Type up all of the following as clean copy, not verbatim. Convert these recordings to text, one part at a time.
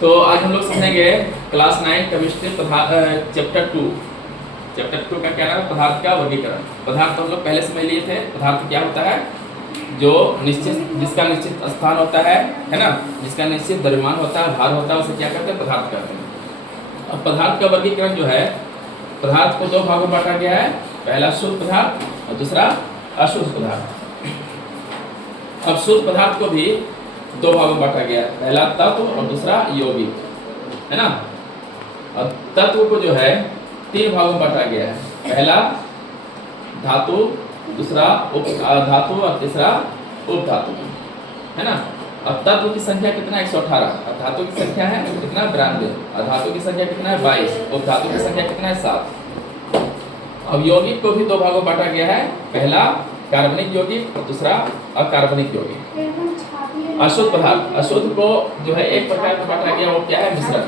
तो आज हम लोग समझेंगे क्लास 9 केमिस्ट्री चैप्टर 2 का क्या नाम है, पदार्थ का वर्गीकरण। पदार्थ हम लोग पहले समझ लिए थे। पदार्थ क्या होता है? जो जिसका निश्चित स्थान होता है ना, जिसका निश्चित द्रव्यमान होता है, भार होता है, उसे क्या कहते हैं? पदार्थ कहते हैं। अब पदार्थ का वर्गीकरण जो है, पदार्थ को दो भागों में बांटा गया है। पहला शुद्ध पदार्थ और दूसरा अशुद्ध पदार्थ। अब शुद्ध पदार्थ को भी दो भागों में बांटा गया है, पहला तत्व और दूसरा यौगिक, है ना। अब तत्व को जो है तीन भागों में बांटा गया है, पहला धातु, दूसरा धातु और तीसरा उपधातु, है ना। अब तत्व की संख्या कितना है? 118। अब धातु की संख्या है कितना? 92। अधातु की संख्या कितना है? 22। उपधातु की संख्या कितना है? 7। अब यौगिक को भी दो भागों में बांटा गया है, पहला कार्बनिक यौगिक और दूसरा अकार्बनिक यौगिक। अशुद्ध पदार्थ, अशुद्ध को जो है एक प्रकार में बांटा गया, वो क्या है? मिश्रण।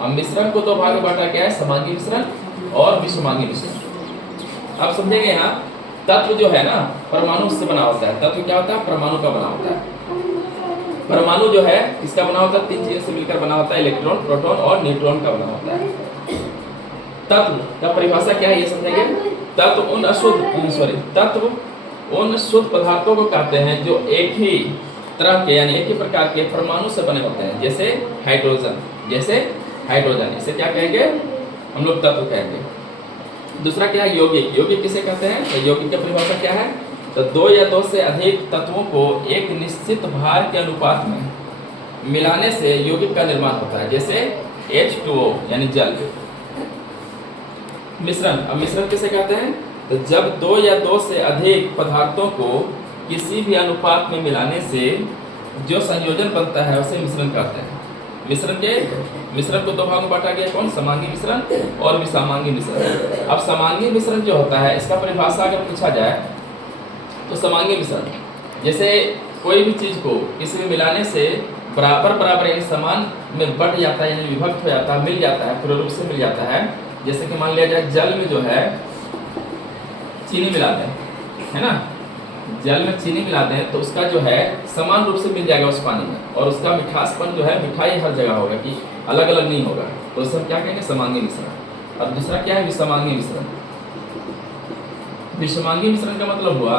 अब मिश्रण को दो भाग में बांटा गया है, समांगी मिश्रण और विषमांगी मिश्रण। अब समझेंगे यहाँ तत्व जो है ना, परमाणु से बना होता है। तत्व क्या होता है? परमाणु का बना होता है। परमाणु जो है किसका बना होता है? तीन चीजों से मिलकर बना होता है, इलेक्ट्रॉन, प्रोटॉन और न्यूट्रॉन का बना होता है। तत्व का परिभाषा क्या है, ये समझेंगे। तत्व उन शुद्ध पदार्थों को कहते हैं जो एक ही तरह के यानी एक ही प्रकार के परमाणु से बने होते हैं, जैसे हाइड्रोजन। इसे क्या कहेंगे? हम लोग तत्व कहेंगे। दूसरा क्या है? यौगिक। यौगिक किसे कहते हैं? तो यौगिक की परिभाषा क्या है? तो दो या दो से अधिक तत्वों को एक निश्चित भार के अनुपात में मिलाने से यौगिक का निर्माण होता है, जैसे H2O यानी जल। मिश्रण। अब मिश्रण किसे कहते हैं? तो जब दो या दो से अधिक पदार्थों को किसी भी अनुपात में मिलाने से जो संयोजन बनता है उसे मिश्रण कहते हैं। मिश्रण को दो भागों में बांटा गया, कौन? समांगी मिश्रण और विषमांगी मिश्रण। अब समांगी मिश्रण जो होता है, इसका परिभाषा अगर पूछा जाए तो समांगी मिश्रण जैसे कोई भी चीज को किसी में मिलाने से बराबर यानी समान में बढ़ जाता है, यानी विभक्त हो जाता है, मिल जाता है, पूर्ण रूप से मिल जाता है। जैसे कि मान लिया जाए जल में जो है चीनी मिला दें, है ना। जल में चीनी मिला दें तो उसका जो है समान रूप से मिल जाएगा उस पानी में, और उसका मिठासपन जो है, मिठाई हर जगह होगा, कि अलग अलग नहीं होगा। तो इसे हम क्या कहेंगे? समांगी मिश्रण। अब दूसरा क्या है? विषमांगी मिश्रण। विषमांगी मिश्रण का मतलब हुआ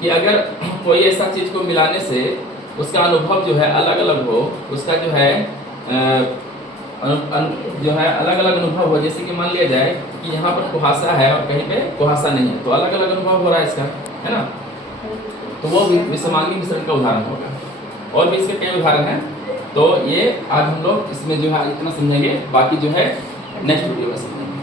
कि अगर कोई ऐसा चीज को मिलाने से उसका अनुभव जो है अलग अलग हो, उसका जो है अलग अलग अनुभव हो। जैसे कि मान लिया जाए कि यहाँ पर कुहासा है और कहीं पे कुहासा नहीं है, तो अलग अलग अनुभव हो रहा है इसका, है ना। तो वो विषमांगी मिश्रण का उदाहरण होगा। और भी इसके कई उदाहरण हैं। तो ये आज हम लोग इसमें जो है इतना समझेंगे, बाकी जो है नेक्स्ट वीडियो में समझेंगे।